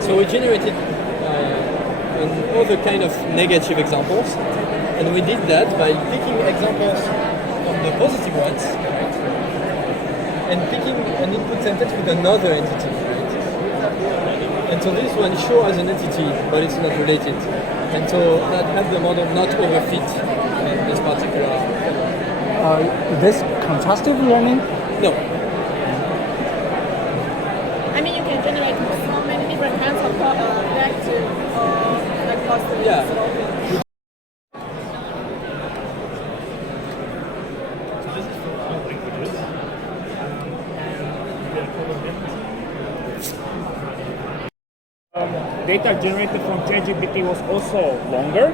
So we generated other kind of negative examples, and we did that by picking examples of the positive ones, right? And picking an input sentence with another entity, right? And so this one shows as an entity, but it's not related. And so that helped the model not overfit in this particular. This contrastive learning? No. I mean, you can generate so many different kinds of vector or like positive. Yeah. Data generated from ChatGPT was also longer,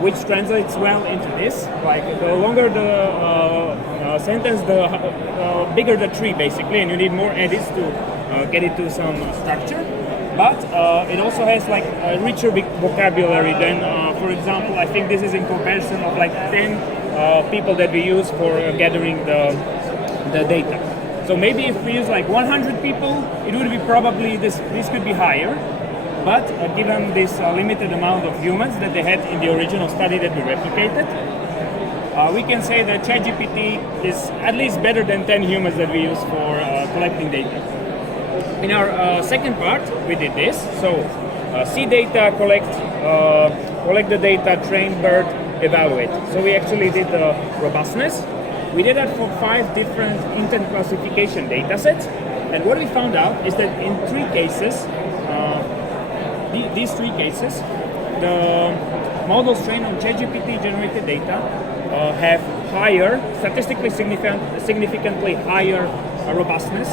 which translates well into this. Like the longer the sentence, the bigger the tree, basically, and you need more edits to get it to some structure. But it also has like a richer vocabulary than, for example, I think this is in comparison of like 10 people that we use for gathering the data. So maybe if we use like 100 people, it would be probably this could be higher. But given this limited amount of humans that they had in the original study that we replicated, we can say that ChatGPT is at least better than 10 humans that we use for collecting data. In our second part, we did this. So see data, collect the data, train, BERT, evaluate. So we actually did the robustness. We did that for 5 different intent classification data sets. And what we found out is that in 3 cases, these 3 cases, the models trained on ChatGPT generated data have higher, statistically significantly higher robustness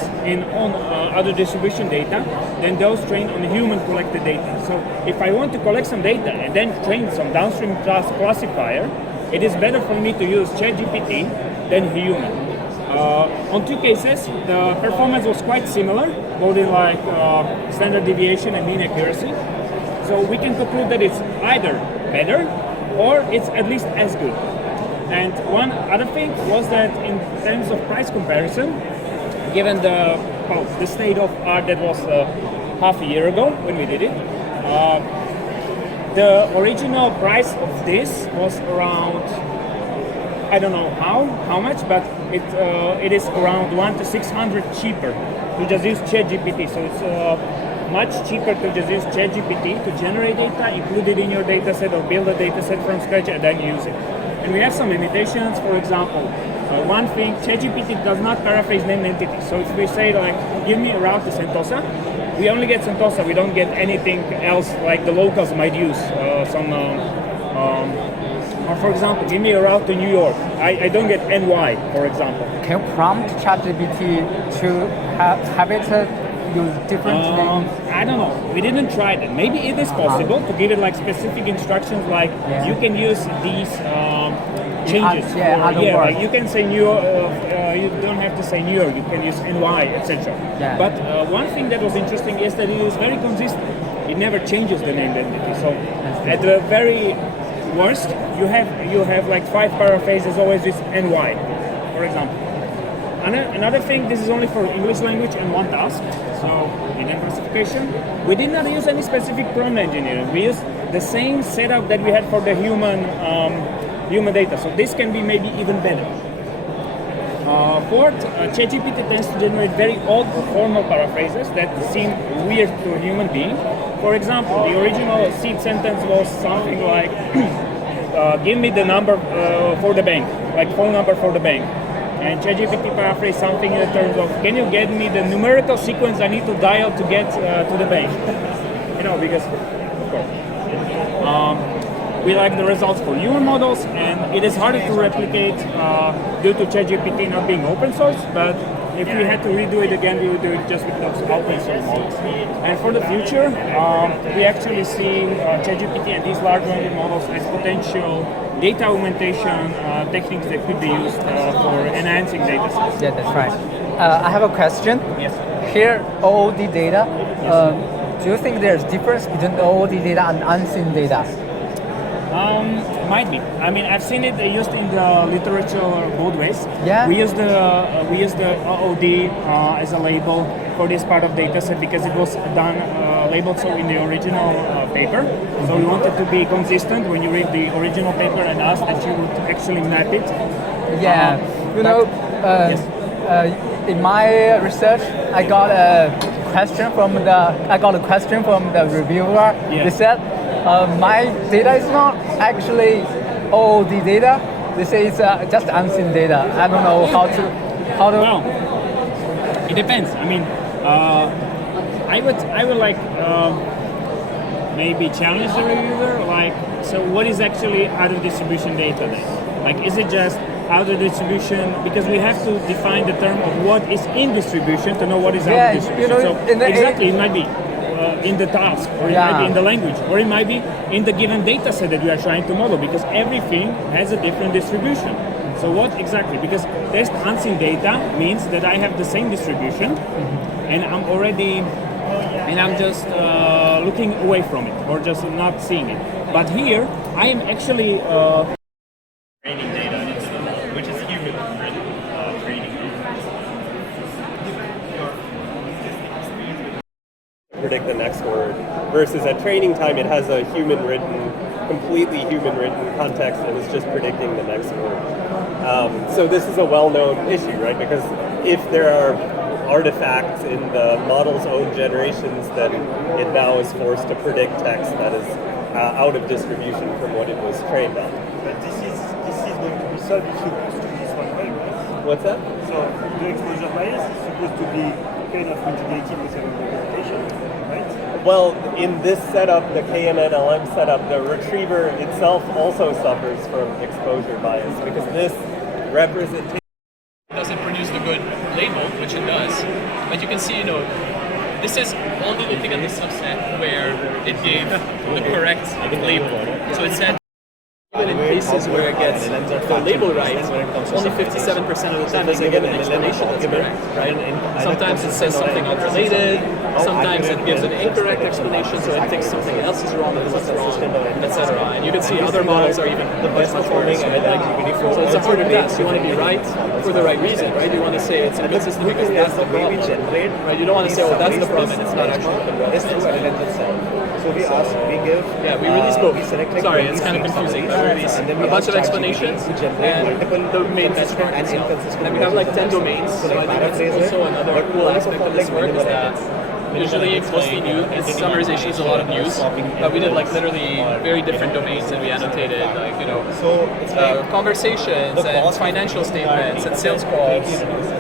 on other distribution data than those trained on human collected data. So if I want to collect some data and then train some downstream classifier, it is better for me to use ChatGPT than human. On 2 cases, the performance was quite similar, both in like standard deviation and mean accuracy. So we can conclude that it's either better or it's at least as good. And one other thing was that in terms of price comparison, given the state of art that was half a year ago when we did it, the original price of this was around, I don't know how much, but it is around 100 to 600 cheaper to just use ChatGPT. So it's much cheaper to just use ChatGPT to generate data, include it in your data set or build a data set from scratch and then use it. And we have some limitations. For example, one thing, ChatGPT does not paraphrase named entities. So if we say like, give me a route to Sentosa, we only get Sentosa. We don't get anything else like the locals might use. Or for example, give me a route to New York. I don't get NY, for example. Can you prompt ChatGPT to have it use different names? I don't know. We didn't try that. Maybe it is possible to give it like specific instructions, like you can use these changes. Like you can say New York. You don't have to say New York. You can use NY, etc. Yeah. But one thing that was interesting is that it is very consistent. It never changes the named entity. So at the very worst, you have like 5 paraphrases always with NY, for example. Another thing, this is only for English language and 1 task. So intent classification, we did not use any specific prompt engineering. We used the same setup that we had for the human data. So this can be maybe even better. Fourth, ChatGPT tends to generate very odd or formal paraphrases that seem weird to a human being. For example, the original seed sentence was something like, give me the number for the bank, like phone number for the bank. And ChatGPT paraphrased something in terms of, can you get me the numerical sequence I need to dial to get to the bank? Because, of course, we like the results for human models, and it is harder to replicate due to ChatGPT not being open source, but if we had to redo it again, we would do it just with those open source models. And for the future, we actually see ChatGPT and these large language models as potential data augmentation techniques that could be used for enhancing data sets. Yeah, that's right. I have a question. Yes. Here, OOD data. Do you think there's difference between OOD data and unseen data? might be. I mean, I've seen it used in the literature both ways. Yeah. We use the OOD as a label for this part of dataset because it was done labeled so in the original paper. So we wanted to be consistent when you read the original paper and ask that you would actually map it. Yeah, in my research, I got a question from the reviewer. Yeah. They said my data is not actually OOD data. They say it's just unseen data. I don't know how to. Well, it depends. I mean, I would like maybe challenge the reviewer. Like, so what is actually out of distribution data then? Like, is it just out of distribution? Because we have to define the term of what is in distribution to know what is out of distribution. So exactly, it might be in the task, or it might be in the language, or it might be in the given data set that you are trying to model, because everything has a different distribution. So what exactly? Because test unseen data means that I have the same distribution, and I'm just looking away from it, or just not seeing it. But here, I am actually training data, which is human training. Predict the next word versus at training time it has a completely human written context and it's just predicting the next word. So this is a well-known issue, right? Because if there are artifacts in the model's own generations, then it now is forced to predict text that is out of distribution from what it was trained on. But this is going to be solved supposed to be this one way, right? What's that? So the exposure bias is supposed to be kind of mitigated with a representation, right? Well, in this setup, the KNNLM setup, the retriever itself also suffers from exposure bias because this representation doesn't produce the good label, which it does. But you can see, this is only looking at the subset where it gave the correct label. So it said, even in cases where it gets the label right, only 57% of the time does it give an explanation that's correct, right? Sometimes it says something unrelated, sometimes it gives an incorrect explanation, so it thinks something else is wrong and what's wrong, etc. And you can see other models are even much worse. So it's a harder task. You want to be right for the right reason, right? You want to say it's inconsistent because that's the problem, right? You don't want to say, oh, that's the problem and it's not actually the problem. So we give. Yeah, we release both. Sorry, it's kind of confusing. We release a bunch of explanations and the main benchmark itself. And we have like 10 domains. So I think it's also another cool aspect of this work is that usually it's mostly news. It's summarization is a lot of news, but we did like literally very different domains and we annotated like conversations and financial statements and sales calls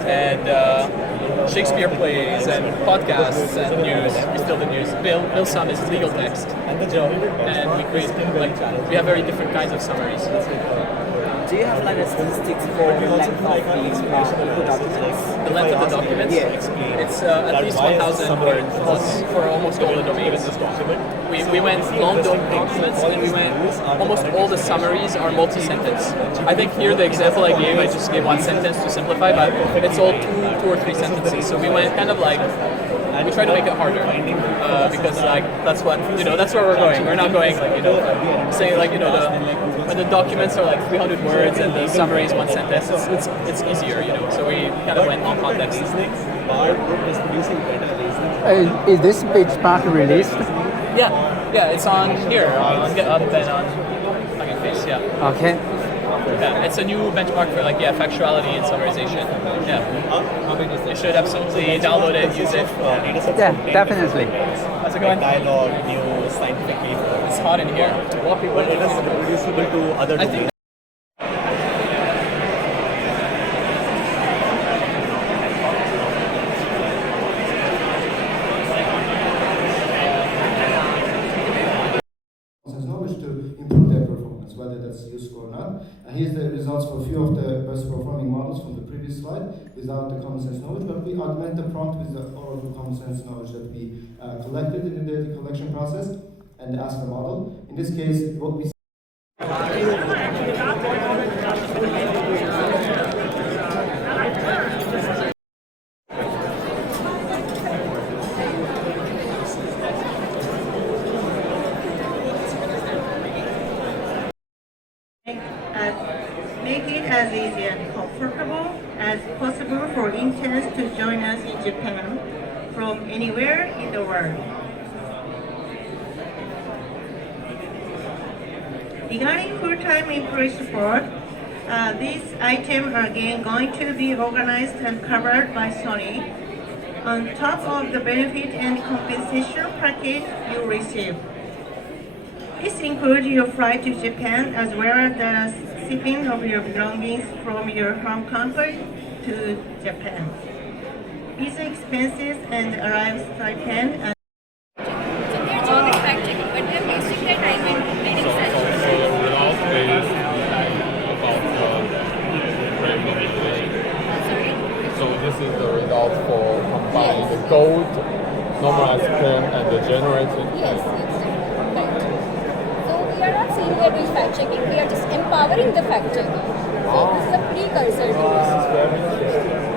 and Shakespeare plays and podcasts and news. We still do news. Bill sum is legal text, and we create we have very different kinds of summaries. Do you have like a statistics for the length of these documents? The length of the documents? Yeah. It's at least 1,000 words plus for almost all the domains. We went long documents and we went almost all the summaries are multi-sentence. I think here the example I just gave one sentence to simplify, but it's all two or three sentences. So we went kind of like we try to make it harder because like that's what that's where we're going. We're not going like saying like when the documents are like 300 words and the summary is one sentence. It's easier, So we kind of went on context. Is this benchmark released? Yeah, it's on here on GitHub and on Hugging Face. Yeah. Okay. Yeah, it's a new benchmark for factuality and summarization. Yeah. You should absolutely download it, use it. Yeah, definitely. How's it going? dialogue, new scientific paper. It's hot in here. What people But it is reproducible to other I think domains. knowledge to improve their performance, whether that's useful or not. And here's the results for a few of the best performing models from the previous slide without the common sense knowledge, but we augment the prompt with all of the common sense knowledge that we collected in the data collection process and ask the model. In this case, what we eligible for interns to join us in Japan from anywhere in the world. Regarding full-time employee support, these items are again going to be organized and covered by Sony on top of the benefit and compensation package you receive. This includes your flight to Japan as well as the shipping of your belongings from your home country to Japan. Visa expenses and arrival stipend and So their job is fact checking, but they're wasting their time in reading such. So the result is about frame manipulation. Sorry? So this is the result for combining the gold normalized frame and the generated Yes, right. So we are not saying we are doing fact checking, we are just empowering the fact checking. So this is a precursor to this. This is very interesting.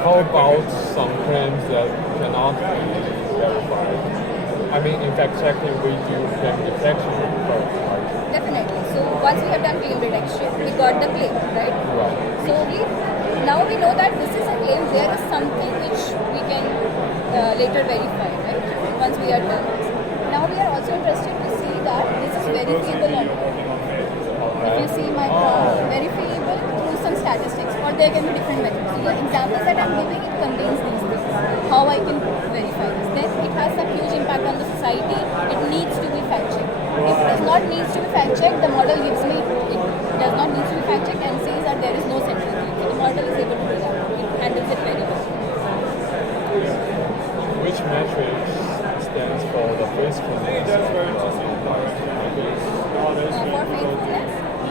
How about some claims that cannot be verified? I mean, in fact checking, we do claim detection first, right? Definitely. So once we have done claim detection, we got the claim, right? Right. So now we know that this is a claim, there is something which we can later verify, right? Once we are done. Now we are also interested to see that this is verifiable or not. If you see my prompt, verifiable through some statistics, or there can be different methods. So the examples that I'm giving, it contains these things. How I can verify this. Then it has some huge impact on the society. It needs to be fact checked. If it does not needs to be fact checked, the model gives me it does not need to be fact checked and says that there is no central claim. So the model is able to do that. It handles it very well. Which metric stands for the faithfulness? For faithfulness,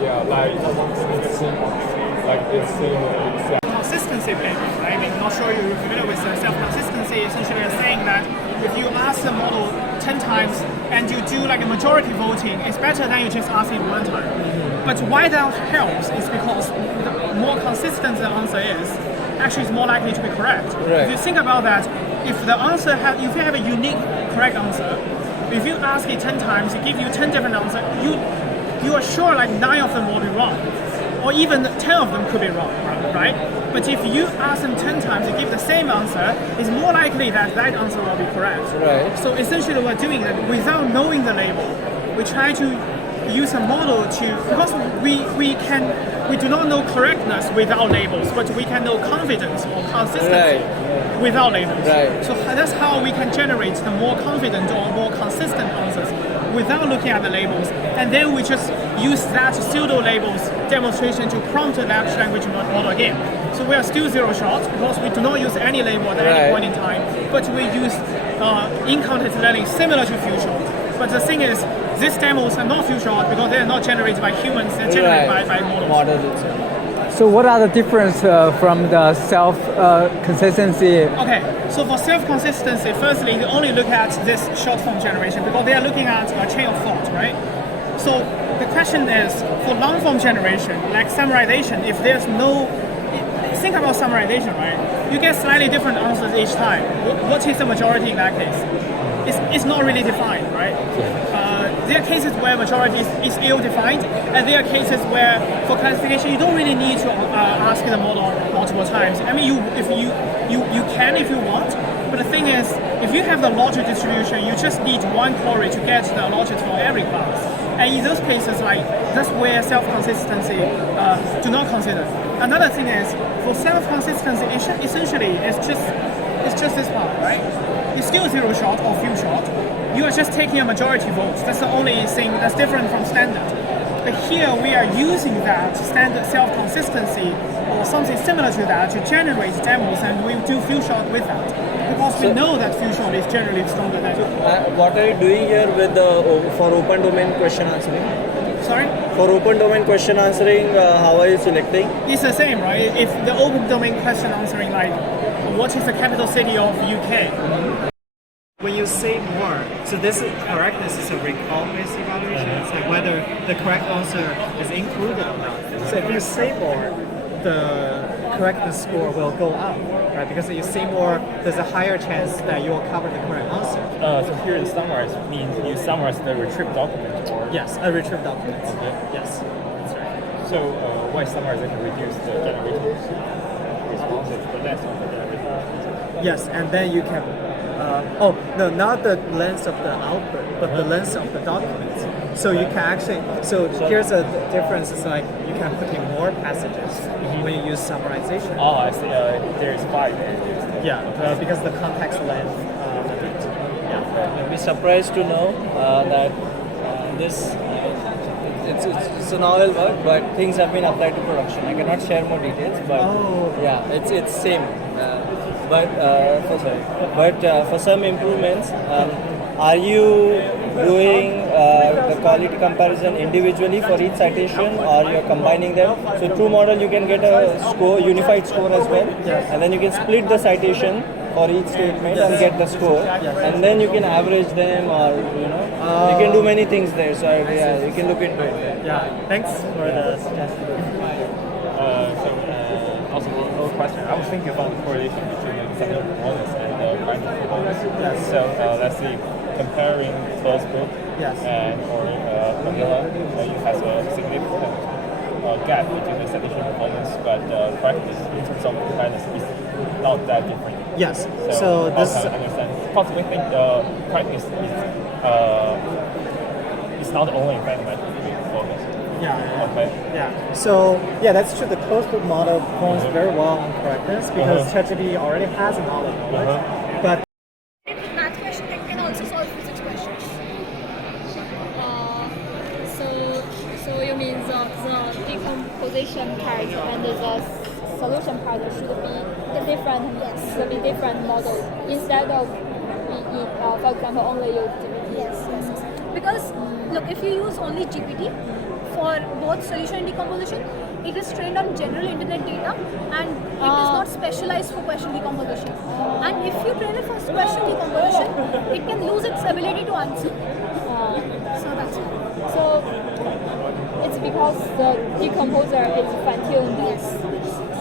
Yeah, like it's in exact. Consistency paper, right? I'm not sure you're familiar with self-consistency. Essentially, are saying that if you ask the model 10 times and you do like a majority voting, it's better than you just ask it one time. But why that helps is because the more consistent the answer is, actually it's more likely to be correct. Right. If you think about that, if the answer if you have a unique correct answer, if you ask it 10 times, it gives you 10 different answers, you are sure like 9 of them will be wrong, or even 10 of them could be wrong, right? But if you ask them 10 times and give the same answer, it's more likely that that answer will be correct. Right. So essentially we're doing that without knowing the label. We try to use a model because we do not know correctness without labels, but we can know confidence or consistency without labels. Right. So that's how we can generate the more confident or more consistent answers without looking at the labels. And then we just use that pseudo labels demonstration to prompt the large language model again. So we are still zero shot because we do not use any label at any point in time, but we use in-context learning similar to few shot. But the thing is, these demos are not few shot because they are not generated by humans, they're generated by models. So what are the difference from the self-consistency? Okay, so for self-consistency, firstly, you only look at this short form generation because they are looking at a chain of thought, right? So the question is, for long form generation, like summarization, if there's no, think about summarization, right? You get slightly different answers each time. What is the majority in that case? It's not really defined, right? There are cases where majority is ill-defined, and there are cases where, for classification, you don't really need to ask the model multiple times. I mean, you can if you want, but the thing is, if you have the logic distribution, you just need one query to get the logic for every class. And in those cases, like that's where self-consistency do not consider. Another thing is, for self-consistency, essentially it's just this part, right? It's still zero shot or few shot. You are just taking a majority vote. That's the only thing that's different from standard. But here we are using that standard self-consistency or something similar to that to generate demos, and we do few shot with that because we know that few shot is generally stronger than. What are you doing here with for open domain question answering? Sorry? For open domain question answering, how are you selecting? It's the same, right? If the open domain question answering, like, what is the capital city of UK? When you say more, so this correctness is a recall-based evaluation. It's like whether the correct answer is included or not. So if you say more, the correctness score will go up, right? Because if you say more, there's a higher chance that you will cover the correct answer. So here the summarize means you summarize the retrieved document. Or yes, a retrieved document. Okay. Yes, that's right. So why summarization reduce the generated responses, the length of the generated responses? Yes, and then you can. Oh no, not the length of the output, but the length of the documents. So you can actually. So here's a difference. It's like you can put in more passages when you use summarization. Oh, I see. There is 5. Yeah, because the context length limit. You'll be surprised to know that this it's a novel work, but things have been applied to production. I cannot share more details, but yeah, it's same. For some improvements, are you doing the quality comparison individually for each citation, or you're combining them? So through model you can get a score, unified score as well, and then you can split the citation for each statement and get the score, and then you can average them, or you can do many things there. So yeah, you can look into it. Yeah, thanks for the suggestion. Also one question. I was thinking about the correlation between the secular performance and the primary performance. So let's see, comparing closed book and or vanilla, it has a significant gap between the citation performance, but practice in terms of kindness is not that different. Yes. So this I understand. Because we think practice is not only impediment to performance. Yeah. Okay. Yeah. So yeah, that's true. The closed book model performs very well on correctness because ChatGPT already has a model knowledge. But Math question can also solve physics questions. So you mean the decomposition part and the solution part should be different models instead of for example only use GPT. Yes. Because look, if you use only GPT for both solution and decomposition, it is trained on general internet data and it is not specialized for question decomposition. And if you train it for question decomposition, it can lose its ability to answer. So that's it. So it's because the decomposer is fine-tuned. Yes.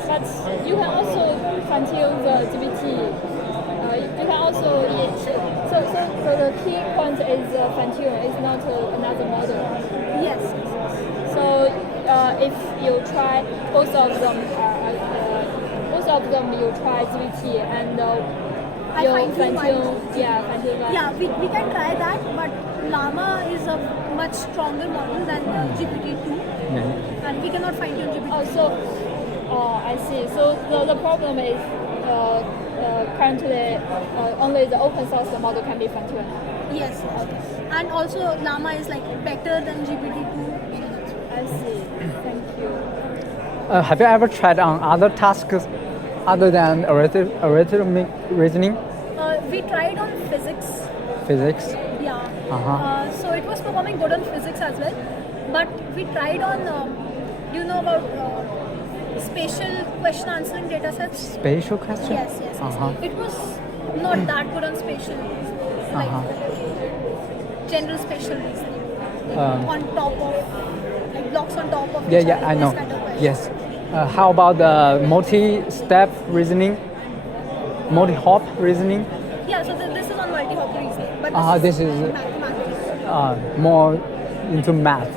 But you can also fine-tune the GPT. You can also so the key point is fine-tune. It's not another model. Yes. So if you try both of them you try GPT and you fine-tune. Yeah, we can try that, but Llama is a much stronger model than GPT-2, and we cannot fine-tune GPT. I see. So the problem is currently only the open source model can be fine-tuned. Yes. Okay. And also Llama is like better than GPT-2. I see. Thank you. Have you ever tried on other tasks other than arithmetic reasoning? We tried on physics. Physics? Yeah. So it was performing good on physics as well. But we tried on, do you know about spatial question answering data sets? Spatial question? Yes. It was not that good on spatial, like general spatial reasoning. On top of, like blocks on top of each other, I know. Kind of yes. How about the multi-step reasoning? Multi-hop reasoning? Yeah, so this is on multi-hop reasoning. But this is mathematics. More into math.